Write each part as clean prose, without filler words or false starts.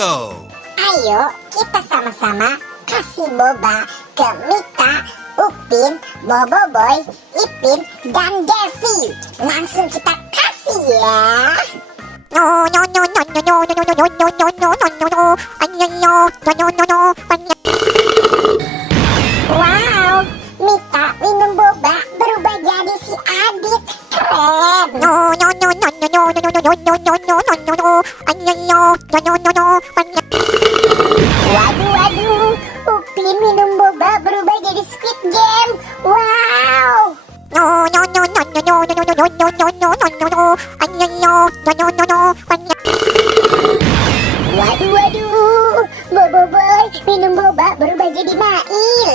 go! Ayo kita sama-sama kasih boba ke Mita, Upin, Boboiboy, Ipin, dan Devi. Langsung kita kasih ya. Wow, Mita minum boba berubah jadi si Adit. Keren. Waduh, Upin minum boba berubah jadi Squid Game. Wow. Waduh, Boboiboy minum boba berubah jadi Mail.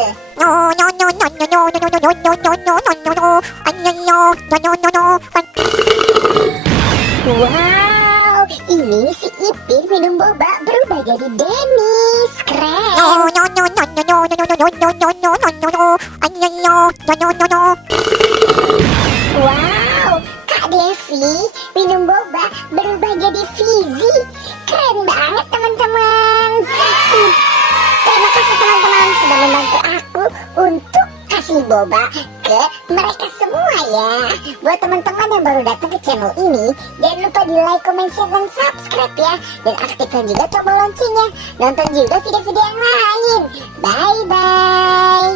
Wow, ini si Ipin minum boba berubah jadi Dennis. Keren. Wow, Kak Devi minum boba berubah jadi Fizi. Keren banget teman-teman. Terima kasih teman-teman sudah membantu aku untuk kasih boba ke mereka semua ya. Buat teman-teman yang baru datang ke channel ini, jangan lupa di like, comment, share, dan subscribe ya. Dan aktifkan juga tombol loncengnya. Nonton juga video-video yang lain. Bye-bye.